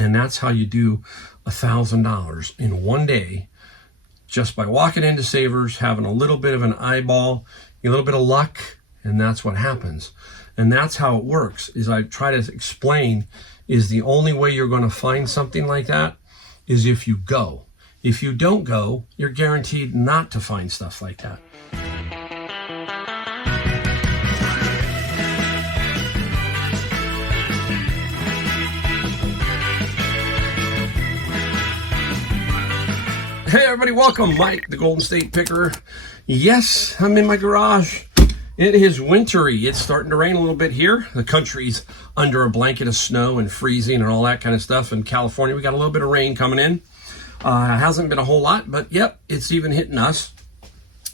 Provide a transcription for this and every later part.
And that's how you do $1,000 in one day, just by walking into Savers, having a little bit of an eyeball, a little bit of luck, and that's what happens. And that's how it works, is I try to explain, is the only way you're going to find something like that is if you go. If you don't go, you're guaranteed not to find stuff like that. Hey everybody, welcome. Mike, the Golden State Picker. Yes, I'm in my garage. It is wintry. It's starting to rain a little bit here. The country's under a blanket of snow and freezing and all that kind of stuff. In California, we got a little bit of rain coming in. Hasn't been a whole lot, but yep, it's even hitting us.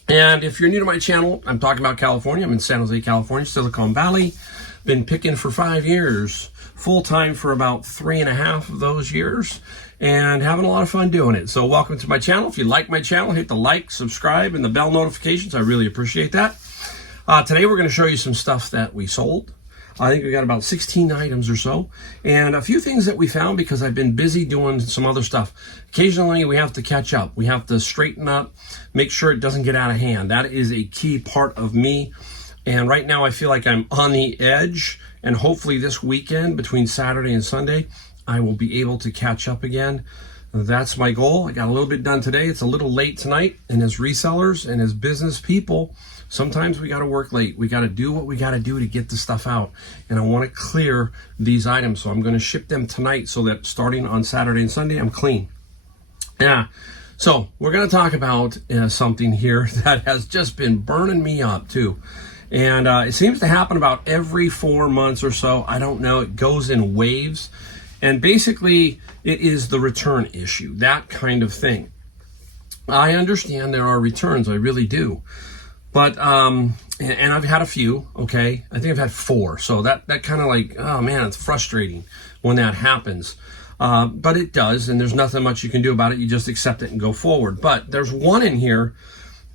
And if you're new to my channel, I'm talking about California. I'm in San Jose, California, Silicon Valley. Been picking for 5 years, full-time for about 3.5 of those years, and having a lot of fun doing it. So welcome to my channel. If you like my channel, hit the like, subscribe, and the bell notifications. I really appreciate that. Today we're going to show you some stuff that we sold. I think we got about 16 items or so, and a few things that we found because I've been busy doing some other stuff. Occasionally we have to catch up. We have to straighten up, make sure it doesn't get out of hand. That is a key part of me. And right now I feel like I'm on the edge, and hopefully this weekend between Saturday and Sunday, I will be able to catch up again. That's my goal. I got a little bit done today. It's a little late tonight, and as resellers and as business people, sometimes we got to work late. We got to do what we got to do to get the stuff out. And I want to clear these items. So I'm going to ship them tonight so that starting on Saturday and Sunday, I'm clean. Yeah. So we're going to talk about something here that has just been burning me up too. And it seems to happen about every 4 months or so. I don't know. It goes in waves. And basically, it is the return issue, that kind of thing. I understand there are returns. I really do. But, and I've had a few, okay? I think I've had 4. So that kind of like, oh man, it's frustrating when that happens. But it does, and there's nothing much you can do about it. You just accept it and go forward. But there's one in here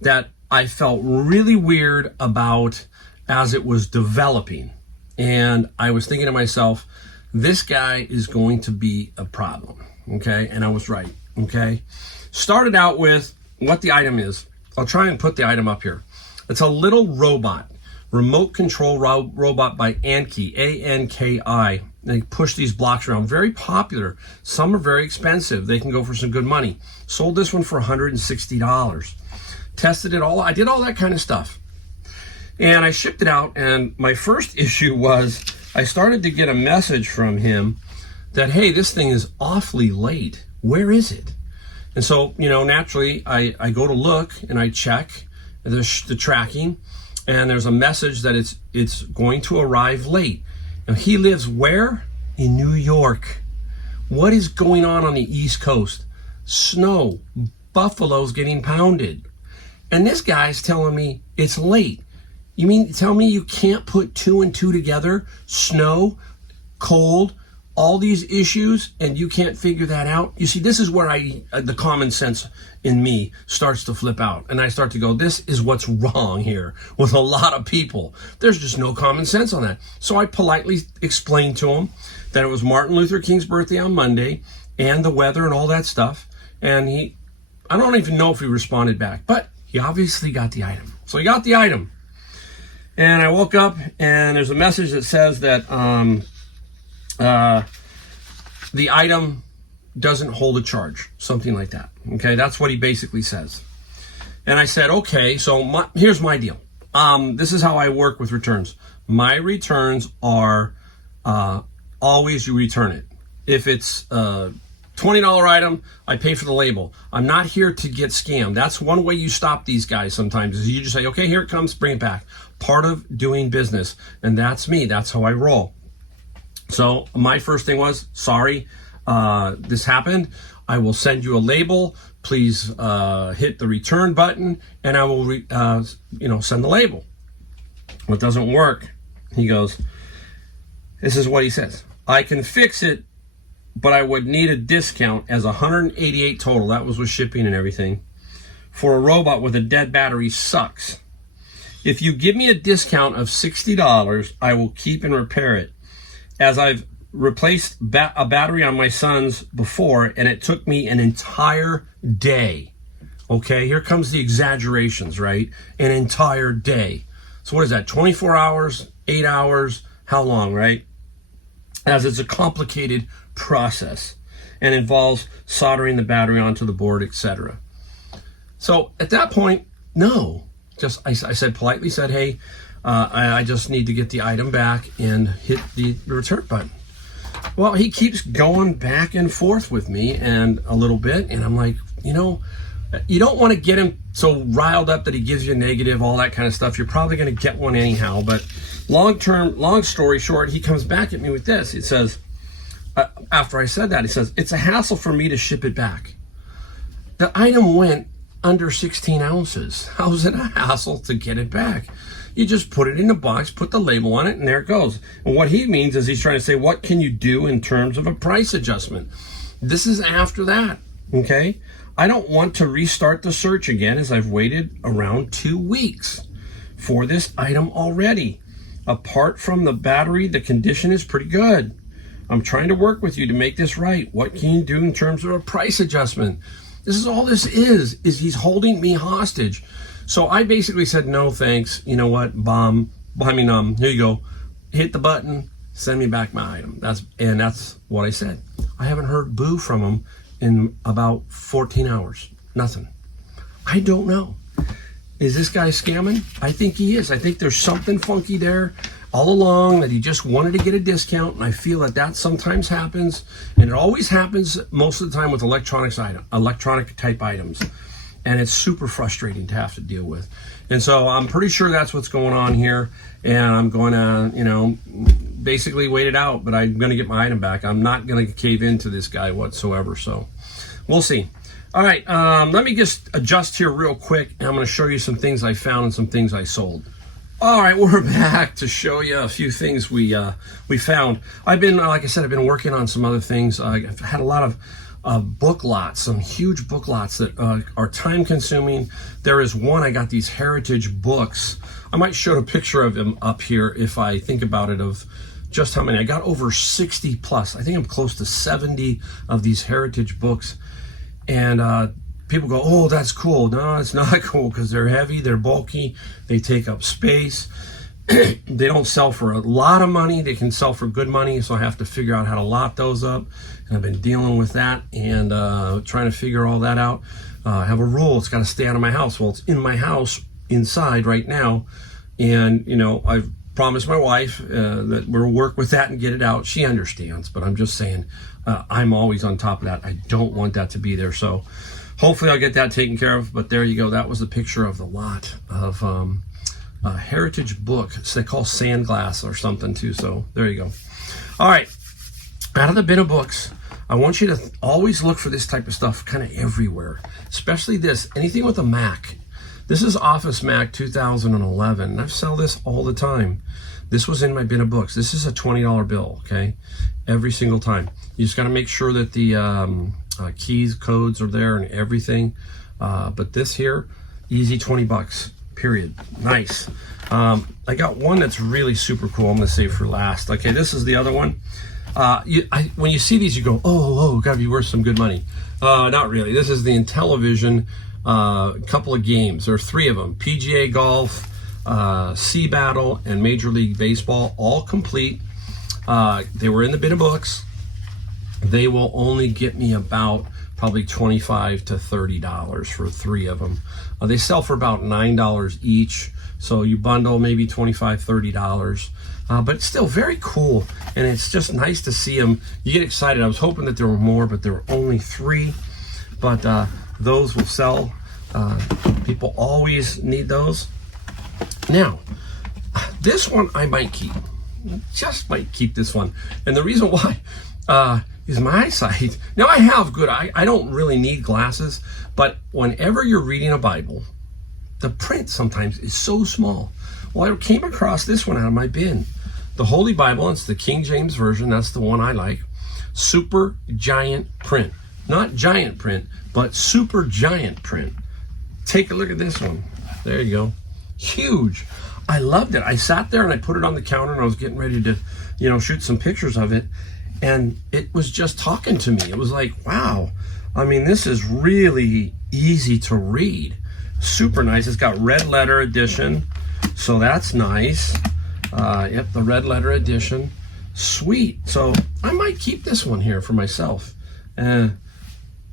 that I felt really weird about as it was developing. And I was thinking to myself, this guy is going to be a problem, okay? And I was right, okay? Started out with what the item is. I'll try and put the item up here. It's a little robot, remote control robot by Anki, A-N-K-I. They push these blocks around. Very popular. Some are very expensive. They can go for some good money. Sold this one for $160. Tested it all. I did all that kind of stuff. And I shipped it out, and my first issue was I started to get a message from him that, hey, this thing is awfully late. Where is it? And so, you know, naturally, I go to look and I check the tracking, and there's a message that it's going to arrive late. Now, he lives where? In New York. What is going on the East Coast? Snow. Buffalo's getting pounded. And this guy's telling me it's late. You mean tell me you can't put 2 and 2 together? Snow, cold, all these issues, and you can't figure that out? You see, this is where the common sense in me starts to flip out. And I start to go, this is what's wrong here with a lot of people. There's just no common sense on that. So I politely explained to him that it was Martin Luther King's birthday on Monday and the weather and all that stuff. And I don't even know if he responded back, but he obviously got the item. So he got the item. And I woke up and there's a message that says that the item doesn't hold a charge, something like that. Okay, that's what he basically says. And I said, okay, so here's my deal. This is how I work with returns. My returns are always you return it. If it's a $20 item, I pay for the label. I'm not here to get scammed. That's one way you stop these guys sometimes, is you just say, okay, here it comes, bring it back. Part of doing business. And that's me. That's how I roll. So my first thing was, sorry, this happened. I will send you a label. Please hit the return button, and I will send the label. Well, it doesn't work. He goes, this is what he says. I can fix it, but I would need a discount as $188 total. That was with shipping and everything. For a robot with a dead battery sucks. If you give me a discount of $60, I will keep and repair it. As I've replaced a battery on my son's before, and it took me an entire day. Okay, here comes the exaggerations, right? An entire day. So what is that, 24 hours, 8 hours? How long, right? As it's a complicated process and involves soldering the battery onto the board, etc. So at that point, no. I politely said, hey, I just need to get the item back, and hit the return button. Well, he keeps going back and forth with me and a little bit, and I'm like, you don't want to get him so riled up that he gives you a negative, all that kind of stuff. You're probably going to get one anyhow. But long story short, he comes back at me with this. It says, after I said that, he says, it's a hassle for me to ship it back. The item went under 16 ounces. How's it a hassle to get it back? You just put it in a box, put the label on it, and there it goes. And what he means is he's trying to say, what can you do in terms of a price adjustment? This is after that, okay? I don't want to restart the search again, as I've waited around 2 weeks for this item already. Apart from the battery, the condition is pretty good. I'm trying to work with you to make this right. What can you do in terms of a price adjustment? This is all this is he's holding me hostage. So I basically said, no, thanks. You know what? Here you go. Hit the button, send me back my item. That's what I said. I haven't heard boo from him in about 14 hours. Nothing. I don't know. Is this guy scamming? I think he is. I think there's something funky there all along, that he just wanted to get a discount, and I feel that sometimes happens, and it always happens most of the time with electronic type items, and it's super frustrating to have to deal with. And so I'm pretty sure that's what's going on here, and I'm going to, basically wait it out, but I'm going to get my item back. I'm not going to cave into this guy whatsoever, so we'll see. All right, let me just adjust here real quick, and I'm going to show you some things I found and some things I sold. All right, we're back to show you a few things we found. I've been, like I said, I've been working on some other things. I've had a lot of book lots, some huge book lots that are time consuming. There is one, I got these heritage books. I might show a picture of them up here if I think about it, of just how many. I got over 60 plus. I think I'm close to 70 of these heritage books. And people go, oh, that's cool. No, it's not cool, because they're heavy, they're bulky, they take up space. They don't sell for a lot of money. They can sell for good money, so I have to figure out how to lot those up. And I've been dealing with that and trying to figure all that out. I have a rule, it's got to stay out of my house. Well, it's in my house inside right now, and I've promised my wife that we'll work with that and get it out. She understands, but I'm just saying, I'm always on top of that. I don't want that to be there, so hopefully I'll get that taken care of. But there you go. That was the picture of the lot of heritage book. So they call Sandglass or something too. So there you go. All right. Out of the bin of books, I want you to always look for this type of stuff kind of everywhere, especially this. Anything with a Mac. This is Office Mac 2011. I sell this all the time. This was in my bin of books. This is a $20 bill, okay? Every single time. You just got to make sure that the keys, codes are there and everything. But this here, easy 20 bucks, period. Nice. I got one that's really super cool. I'm going to save for last. Okay, this is the other one. When you see these, you go, oh, gotta be worth some good money. Not really. This is the Intellivision couple of games. There are 3 of them: PGA Golf, Sea Battle, and Major League Baseball, all complete. They were in the bin of books. They will only get me about probably $25 to $30 for 3 of them. They sell for about $9 each. So you bundle maybe $25, $30. But still very cool, and it's just nice to see them. You get excited. I was hoping that there were more, but there were only 3. But those will sell. People always need those. Now, this one I might keep. Just might keep this one. And the reason why is my eyesight. Now, I have good eye. I don't really need glasses, but whenever you're reading a Bible, the print sometimes is so small. Well, I came across this one out of my bin. The Holy Bible, it's the King James Version. That's the one I like. Super giant print. Not giant print, but super giant print. Take a look at this one. There you go. Huge. I loved it. I sat there and I put it on the counter, and I was getting ready to, shoot some pictures of it. and it was just talking to me. It was like, wow, I mean, this is really easy to read. Super nice. It's got red letter edition, so that's nice. Yep, the red letter edition. Sweet. So I might keep this one here for myself. What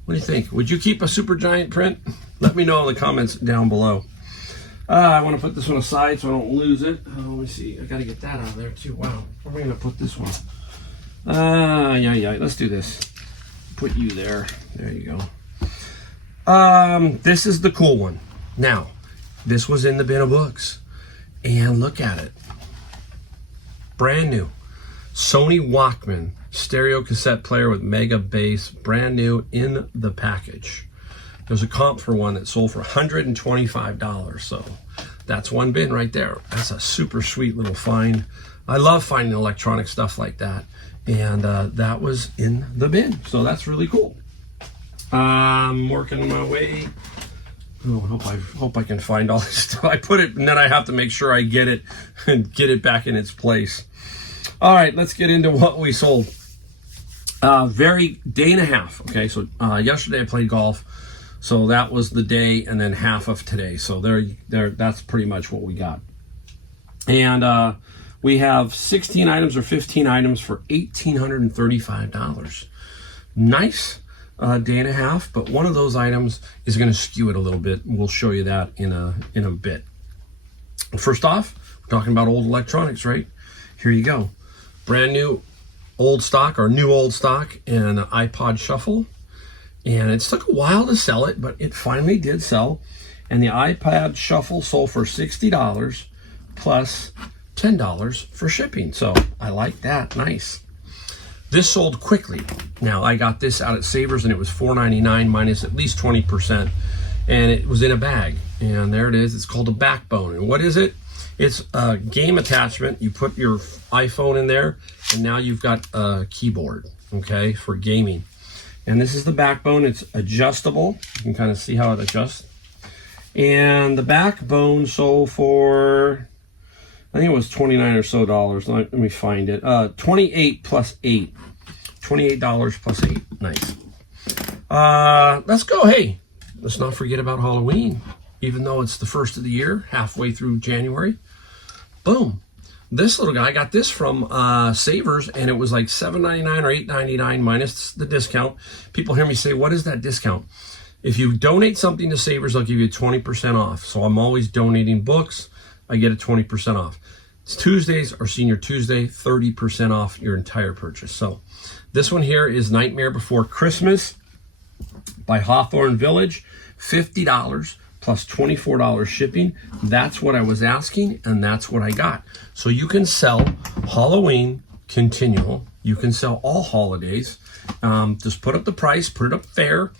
do you think? Would you keep a super giant print? Let me know in the comments down below. I want to put this one aside so I don't lose it. Let me see. I got to get that out of there too. Wow. Where am I going to put this one? Yeah. Let's do this. Put you there. There you go. This is the cool one. Now, this was in the bin of books. And look at it. Brand new. Sony Walkman stereo cassette player with mega bass. Brand new in the package. There's a comp for one that sold for $125. So that's one bin right there. That's a super sweet little find. I love finding electronic stuff like that. And that was in the bin. So that's really cool. I'm working my way. Oh, hope I can find all this stuff. I put it, and then I have to make sure I get it and get it back in its place. All right, let's get into what we sold. Very day and a half. Okay, so yesterday I played golf. So that was the day and then half of today. So there, that's pretty much what we got. And we have 16 items or 15 items for $1,835. Nice day and a half, but one of those items is going to skew it a little bit. We'll show you that in a bit. First off, we're talking about old electronics, right? Here you go. Brand new old stock or new old stock and an iPod Shuffle. And it took a while to sell it, but it finally did sell. And the iPad Shuffle sold for $60 plus $10 for shipping. So I like that. Nice. This sold quickly. Now, I got this out at Savers, and it was $4.99 minus at least 20%. And it was in a bag. And there it is. It's called a Backbone. And what is it? It's a game attachment. You put your iPhone in there, and now you've got a keyboard, okay, for gaming. And this is the Backbone. It's adjustable. You can kind of see how it adjusts. And the Backbone sold for, I think it was $29 or so dollars. Let me find it. $28 plus $8. $28 plus $8. Nice. Let's go. Hey, let's not forget about Halloween. Even though it's the first of the year, halfway through January. Boom. This little guy, I got this from Savers, and it was like $7.99 or $8.99 minus the discount. People hear me say, what is that discount? If you donate something to Savers, they'll give you 20% off. So I'm always donating books. I get a 20% off. It's Tuesdays or Senior Tuesday, 30% off your entire purchase. So this one here is Nightmare Before Christmas by Hawthorne Village, $50 plus $24 shipping. That's what I was asking, and that's what I got. So you can sell Halloween continual. You can sell all holidays. Just put up the price, put it up fair,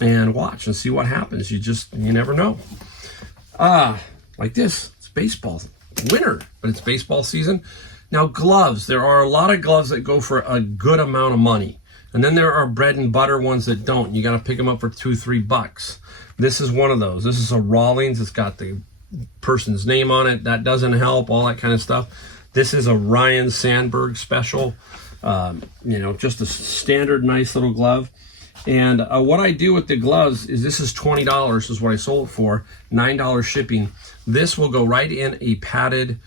and watch and see what happens. You never know. Like this, it's baseball winter, but it's baseball season. Now gloves, there are a lot of gloves that go for a good amount of money. And then there are bread and butter ones that don't. You got to pick them up for $2-3. This is one of those. This is a Rawlings. It's got the person's name on it. That doesn't help, all that kind of stuff. This is a Ryan Sandberg special. Just a standard nice little glove. And what I do with the gloves is, this is $20 is what I sold it for, $9 shipping. This will go right in a padded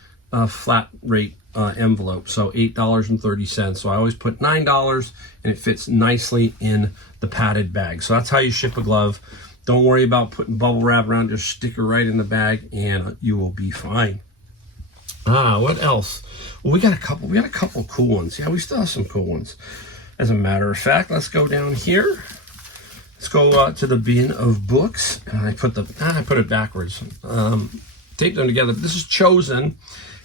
flat rate envelope, so $8.30. So I always put $9, and it fits nicely in the padded bag. So that's how you ship a glove. Don't worry about putting bubble wrap around. Just stick it right in the bag, and you will be fine. What else? Well, we got a couple cool ones. Yeah, we still have some cool ones. As a matter of fact, let's go down here. Let's go to the bin of books. And I put it backwards. Tape them together. This is Chosen,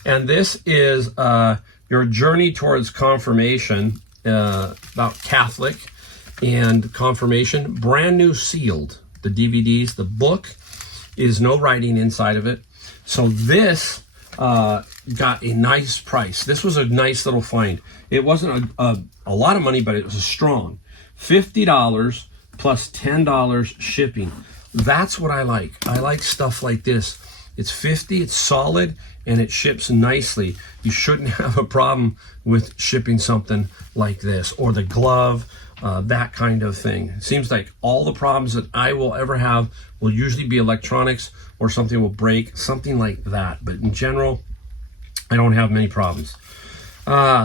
and this is your journey towards confirmation, about Catholic and confirmation. Brand new sealed. The DVDs, the book is no writing inside of it. So this got a nice price. This was a nice little find. It wasn't a lot of money, but it was strong. $50 plus $10 shipping. That's what I like. I like stuff like this It's 50, it's solid, and it ships nicely. You shouldn't have a problem with shipping something like this, or the glove, that kind of thing. It seems like all the problems that I will ever have will usually be electronics, or something will break, something like that. But in general, I don't have many problems.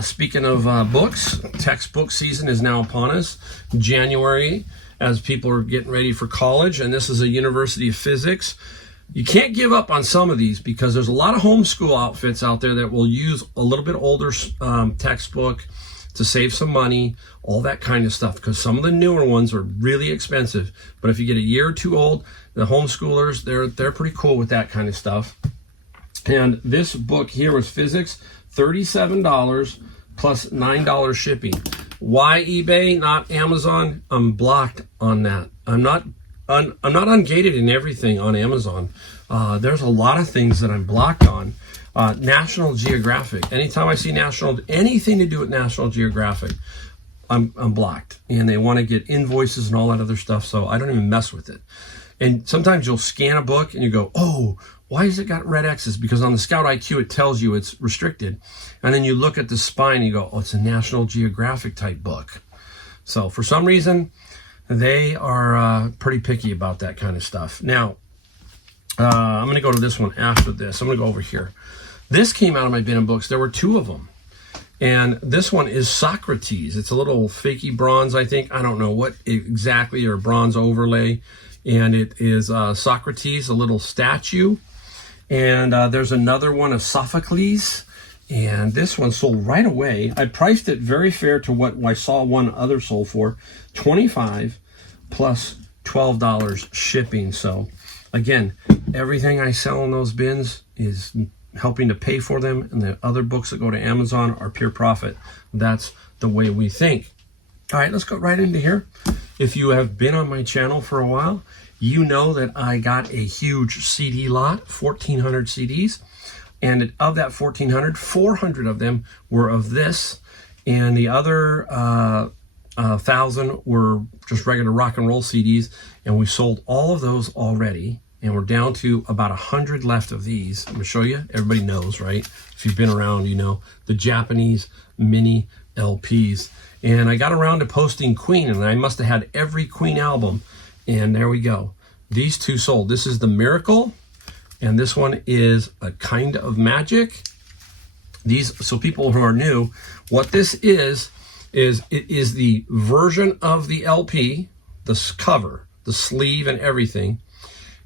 Speaking of books, textbook season is now upon us. January, as people are getting ready for college, and this is a University of Physics. You can't give up on some of these, because there's a lot of homeschool outfits out there that will use a little bit older textbook to save some money, all that kind of stuff, because some of the newer ones are really expensive. But if you get a year or two old, the homeschoolers, they're pretty cool with that kind of stuff. And this book here was Physics, $37 plus $9 shipping. Why eBay, not Amazon? I'm blocked on that. I'm not ungated in everything on Amazon. There's a lot of things that I'm blocked on. National Geographic. Anytime I see anything to do with National Geographic, I'm blocked. And they want to get invoices and all that other stuff, so I don't even mess with it. And sometimes you'll scan a book and you go, oh, why has it got red X's? Because on the Scout IQ, it tells you it's restricted. And then you look at the spine and you go, oh, it's a National Geographic type book. So for some reason, they are pretty picky about that kind of stuff. Now, I'm going to go to this one after this. I'm going to go over here. This came out of my bin of books. There were two of them. And this one is Socrates. It's a little fakey bronze, I think. I don't know what exactly, or bronze overlay. And it is Socrates, a little statue. And there's another one of Sophocles. And this one sold right away. I priced it very fair to what I saw one other sold for, $25 plus $12 shipping. So again, everything I sell in those bins is helping to pay for them, and the other books that go to Amazon are pure profit. That's the way we think. All right, let's go right into here. If you have been on my channel for a while, you know that I got a huge CD lot, 1,400 CDs. And of that 1,400, 400 of them were of this, and the other 1,000 were just regular rock and roll CDs, and we sold all of those already, and we're down to about 100 left of these. I'm going to show you. Everybody knows, right? If you've been around, you know, the Japanese mini LPs. And I got around to posting Queen, and I must have had every Queen album, and there we go. These two sold. This is the Miracle, and this one is A Kind of Magic. These, so people who are new, what this is it is the version of the LP, the cover, the sleeve and everything,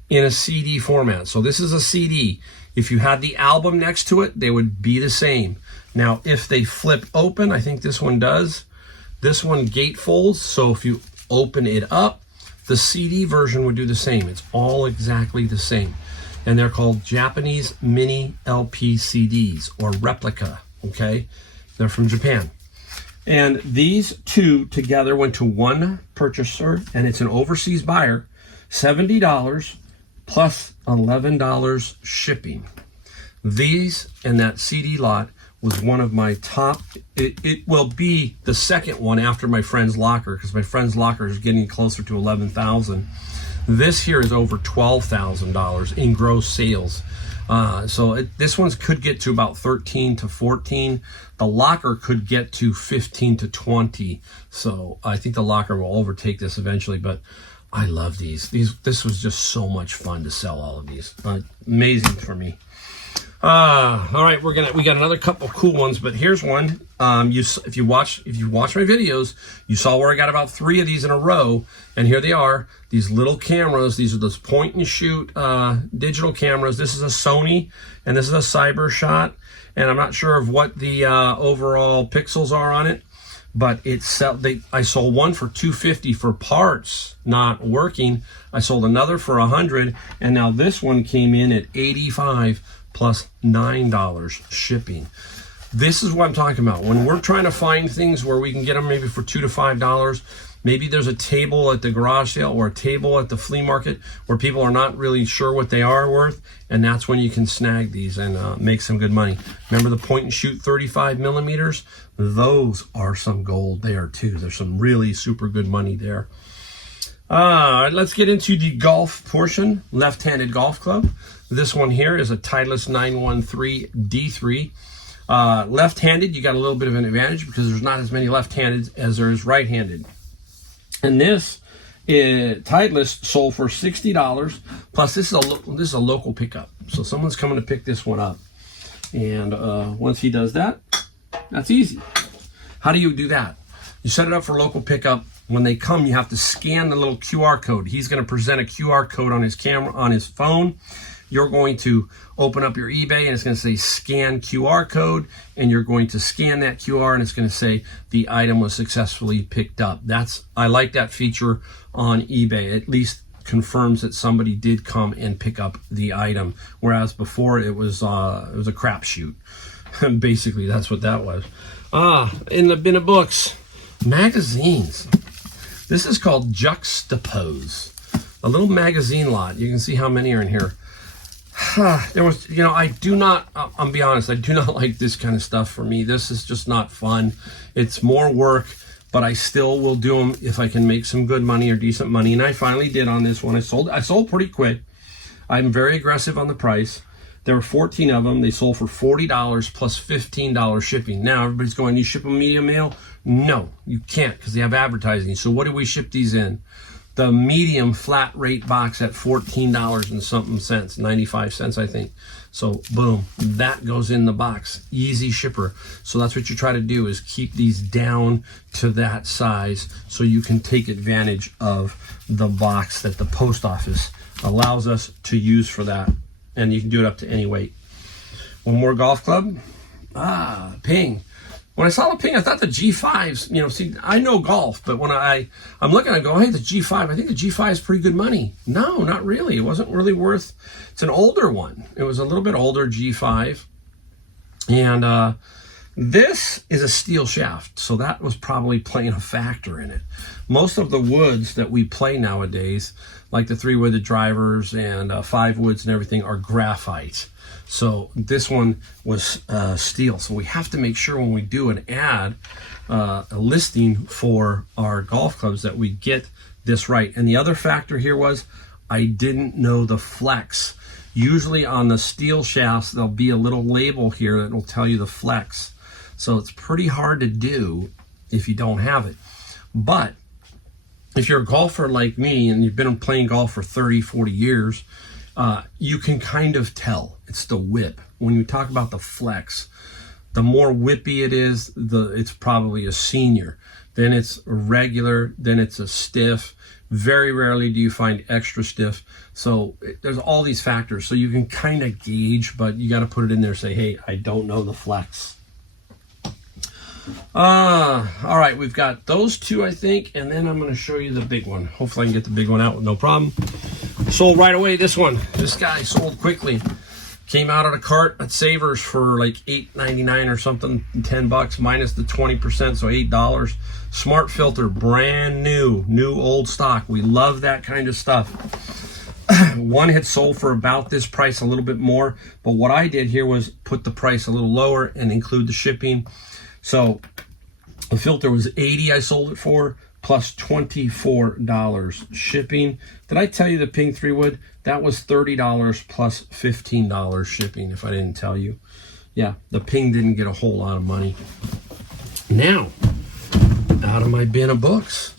in a CD format. So this is a CD. If you had the album next to it, they would be the same. Now, if they flip open, I think this one does, this one gate folds, so if you open it up, the CD version would do the same. It's all exactly the same. And they're called Japanese mini LP CDs, or replica, okay? They're from Japan. And these two together went to one purchaser, and it's an overseas buyer, $70 plus $11 shipping. These and that CD lot was one of my top. It will be the second one after my friend's locker, because my friend's locker is getting closer to 11,000. This here is over $12,000 in gross sales. This one could get to about 13 to 14. The locker could get to 15 to 20. So I think the locker will overtake this eventually, but I love these. This was just so much fun to sell all of these. Amazing for me. All right, we got another couple cool ones, but here's one. If you watch my videos, you saw where I got about 3 of these in a row, and here they are. These little cameras. These are those point and shoot digital cameras. This is a Sony, and this is a CyberShot, and I'm not sure of what the overall pixels are on it, but I sold one for $250 for parts not working. I sold another for $100, and now this one came in at $85 plus $9 shipping. This is what I'm talking about. When we're trying to find things where we can get them maybe for $2 to $5, maybe there's a table at the garage sale or a table at the flea market where people are not really sure what they are worth, and that's when you can snag these and make some good money. Remember the point and shoot 35 millimeters? Those are some gold there too. There's some really super good money there. Let's get into the golf portion. Left-handed golf club. This one here is a Titleist 913 D3. Left-handed, you got a little bit of an advantage because there's not as many left-handed as there is right-handed. And this Titleist sold for $60. Plus, this is a local pickup, so someone's coming to pick this one up. And once he does that, that's easy. How do you do that? You set it up for local pickup. When they come, you have to scan the little QR code. He's going to present a QR code on his camera, on his phone. You're going to open up your eBay and it's going to say scan QR code, and you're going to scan that QR and it's going to say the item was successfully picked up. I like that feature on eBay. At least confirms that somebody did come and pick up the item, whereas before it was a crapshoot. Basically, that's what that was. In the bin of books, magazines. This is called Juxtapose, a little magazine lot. You can see how many are in here. There was, I'm be honest, I do not like this kind of stuff for me. This is just not fun. It's more work, but I still will do them if I can make some good money or decent money. And I finally did on this one. I sold pretty quick. I'm very aggressive on the price. There were 14 of them. They sold for $40 plus $15 shipping. Now everybody's going, you ship them medium mail? No, you can't because they have advertising. So what do we ship these in? The medium flat rate box at $14 and something cents, 95 cents, I think. So boom, that goes in the box. Easy shipper. So that's what you try to do, is keep these down to that size so you can take advantage of the box that the post office allows us to use for that. And you can do it up to any weight. One more golf club. Ping. When I saw the Ping, I thought the G5s, see, I know golf, but when I'm looking, I go, hey, the G5, I think the G5 is pretty good money. No, not really. It wasn't really worth, it's an older one. It was a little bit older G5. And this is a steel shaft, so that was probably playing a factor in it. Most of the woods that we play nowadays, like the 3-wooded drivers and 5 woods and everything, are graphite. So this one was steel. So we have to make sure when we do an ad, a listing for our golf clubs, that we get this right. And the other factor here was I didn't know the flex. Usually on the steel shafts, there'll be a little label here that will tell you the flex. So it's pretty hard to do if you don't have it. But if you're a golfer like me and you've been playing golf for 30, 40 years, you can kind of tell. It's the whip. When you talk about the flex, the more whippy it is, it's probably a senior. Then it's a regular, then it's a stiff. Very rarely do you find extra stiff. So there's all these factors. So you can kind of gauge, but you got to put it in there, say, hey, I don't know the flex. All right, we've got those two, I think, and then I'm going to show you the big one. Hopefully I can get the big one out with no problem. Sold right away, this one. This guy sold quickly. Came out of the cart at Savers for like $8.99 or something, $10 minus the 20%, so $8. Smart filter, brand new old stock. We love that kind of stuff. One had sold for about this price, a little bit more, but what I did here was put the price a little lower and include the shipping. So the filter was $80 I sold it for, plus $24 shipping. Did I tell you the Ping 3-wood? That was $30 plus $15 shipping, if I didn't tell you. Yeah, the Ping didn't get a whole lot of money. Now, out of my bin of books,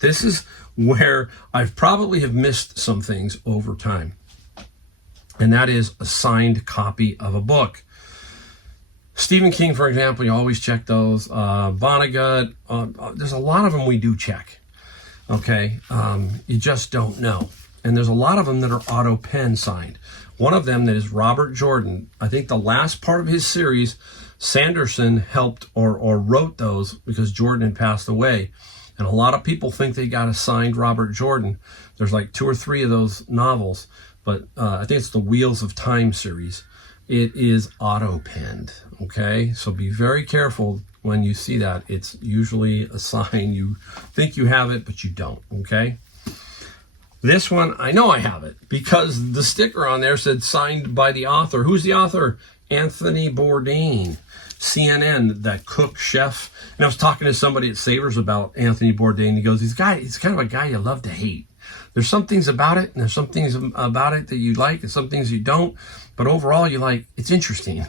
this is where I probably have missed some things over time. And that is a signed copy of a book. Stephen King, for example, you always check those. Vonnegut, there's a lot of them we do check. Okay, you just don't know. And there's a lot of them that are auto pen signed. One of them that is Robert Jordan. I think the last part of his series, Sanderson helped or wrote those because Jordan had passed away. And a lot of people think they got a signed Robert Jordan. There's like 2 or 3 of those novels, but I think it's the Wheels of Time series. It is auto-penned, okay? So be very careful when you see that. It's usually a sign. You think you have it, but you don't, okay? This one, I know I have it because the sticker on there said signed by the author. Who's the author? Anthony Bourdain, CNN, that cook, chef. And I was talking to somebody at Savers about Anthony Bourdain. He goes, he's kind of a guy you love to hate. There's some things about it, and there's some things about it that you like, and some things you don't. But overall, you like, it's interesting.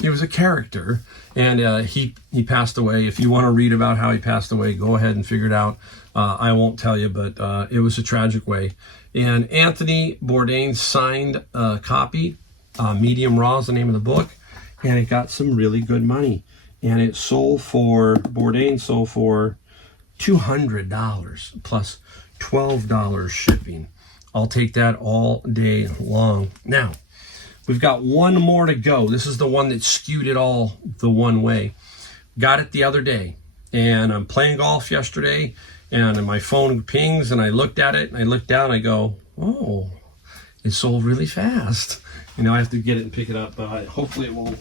He was a character, and he passed away. If you want to read about how he passed away, go ahead and figure it out. I won't tell you, but it was a tragic way. And Anthony Bourdain signed a copy. Medium Raw is the name of the book, and it got some really good money. And it sold for, Bourdain sold for $200 plus $12 shipping. I'll take that all day long. Now, we've got one more to go. This is the one that skewed it all the one way. Got it the other day, and I'm playing golf yesterday, and my phone pings, and I looked at it, and I looked down, and I go, oh, it sold really fast. You know, I have to get it and pick it up, but hopefully it won't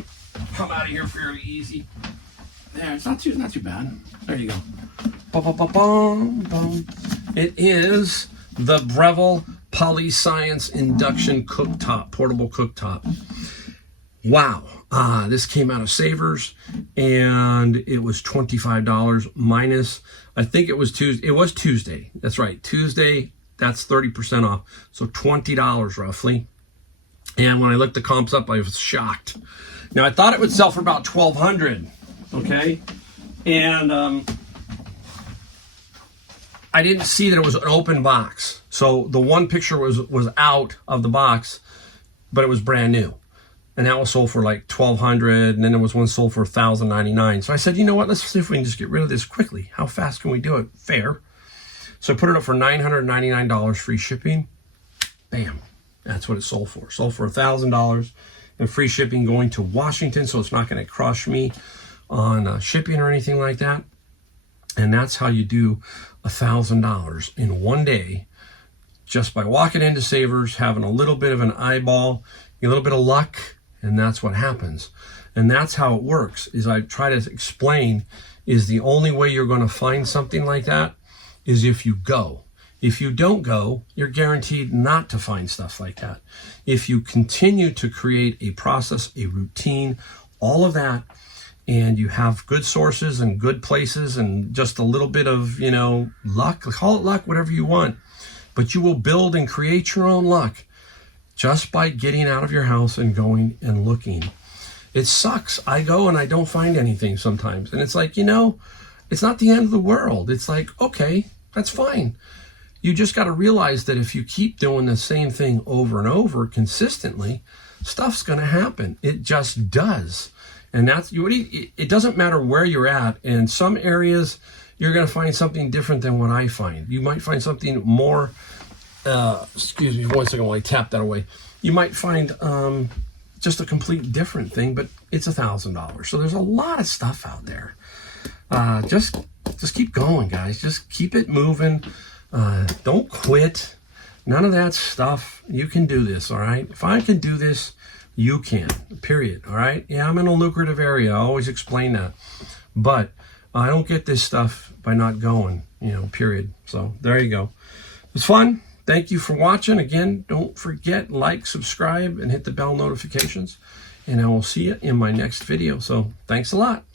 come out of here fairly easy. There, it's not too bad. There you go. Ba-ba-ba-bum-bum. It is the Breville Polyscience Induction Cooktop, portable cooktop. Wow. This came out of Savers, and it was $25 minus, I think it was Tuesday. It was Tuesday. That's right. Tuesday, that's 30% off. So $20 roughly. And when I looked the comps up, I was shocked. Now, I thought it would sell for about $1,200, okay? And I didn't see that it was an open box. So the one picture was out of the box, but it was brand new. And that was sold for like $1,200, and then there was one sold for $1,099. So I said, you know what, let's see if we can just get rid of this quickly. How fast can we do it? Fair. So I put it up for $999 free shipping. Bam. That's what it sold for. Sold for $1,000 and free shipping going to Washington, so it's not going to crush me on shipping or anything like that. And that's how you do $1,000 in one day, just by walking into Savers, having a little bit of an eyeball, a little bit of luck, and that's what happens. And that's how it works, is I try to explain, is the only way you're going to find something like that is if you go. If you don't go, you're guaranteed not to find stuff like that. If you continue to create a process, a routine, all of that, and you have good sources and good places and just a little bit of, you know, luck, call it luck, whatever you want, but you will build and create your own luck just by getting out of your house and going and looking. It sucks. I go and I don't find anything sometimes. And it's like, you know, it's not the end of the world. It's like, okay, that's fine. You just got to realize that if you keep doing the same thing over and over consistently, stuff's going to happen. It just does. And that's, it doesn't matter where you're at. In some areas, you're going to find something different than what I find. You might find something more, excuse me 1 second while I tap that away. You might find just a complete different thing, but it's $1,000. So there's a lot of stuff out there. Just keep going, guys. Just keep it moving. Don't quit. None of that stuff. You can do this, all right? If I can do this, you can, period, all right? Yeah, I'm in a lucrative area. I always explain that. But I don't get this stuff by not going, you know, period. So there you go. It's fun. Thank you for watching. Again, don't forget, like, subscribe, and hit the bell notifications. And I will see you in my next video. So thanks a lot.